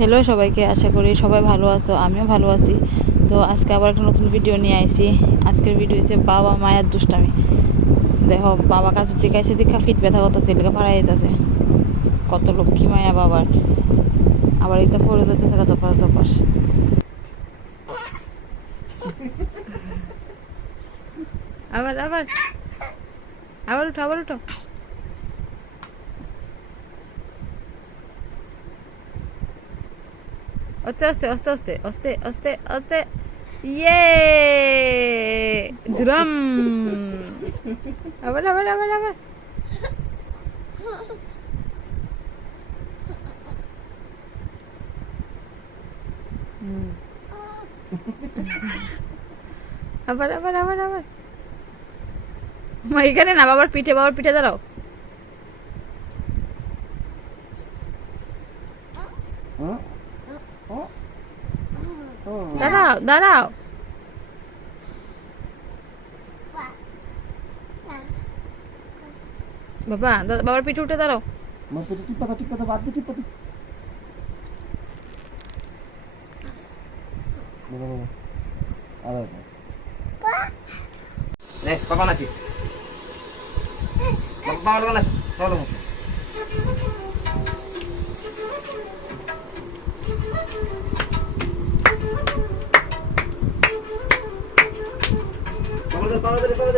Hello সবাইকে, আশা করি সবাই ভালো আছো, আমিও ভালো আছি। তো আজকে আবার একটা নতুন ভিডিও নিয়ে আইছি। আজকের ভিডিও হচ্ছে বাবা মায়ের দুষ্টামি। দেখো, বাবা কাছে থেকে এসে দেখা ফিট ব্যথা করতেছে, এলাকা পাড়াই যেতেছে। কত লক্ষ্মী মায়া বাবার। আবার এটা ফোরে যেতেছে তপাস তপাস। আবার আবার আবার উঠো, আবার উঠো। আস্তে আস্তে আস্তে আস্তে আস্তে আস্তে আস্তে। ইয়ে ড্রাম। আবার আবার আবার আবার। আবার আবার আবার আবার। মা এখানে না, বাবার পিঠে দাঁড়াও। দাঁড়াও দাঁড়াও। বাবা বাবার পিঠে উঠে দাঁড়াও। পাপা নাচি বাবা নাচ বাবা নাচ বাবা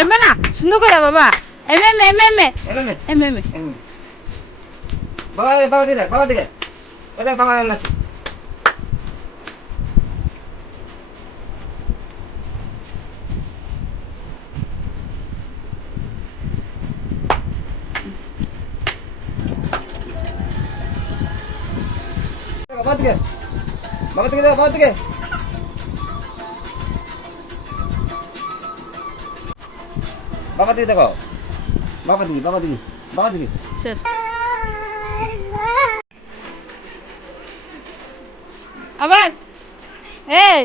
এমে না, সুন্দর করে বাবা। এমে এমে এমে এমে এমে এমে এমে। বাবা বাবা দিকে বাবা দিকে ওটা বাবা নাচি বাবা দিকে বাবা দিকে বাবা দিকে বাবা দিকে দেখো বাবা দিকে বাবা দিকে বাবা দিকে শেষ। আবার এই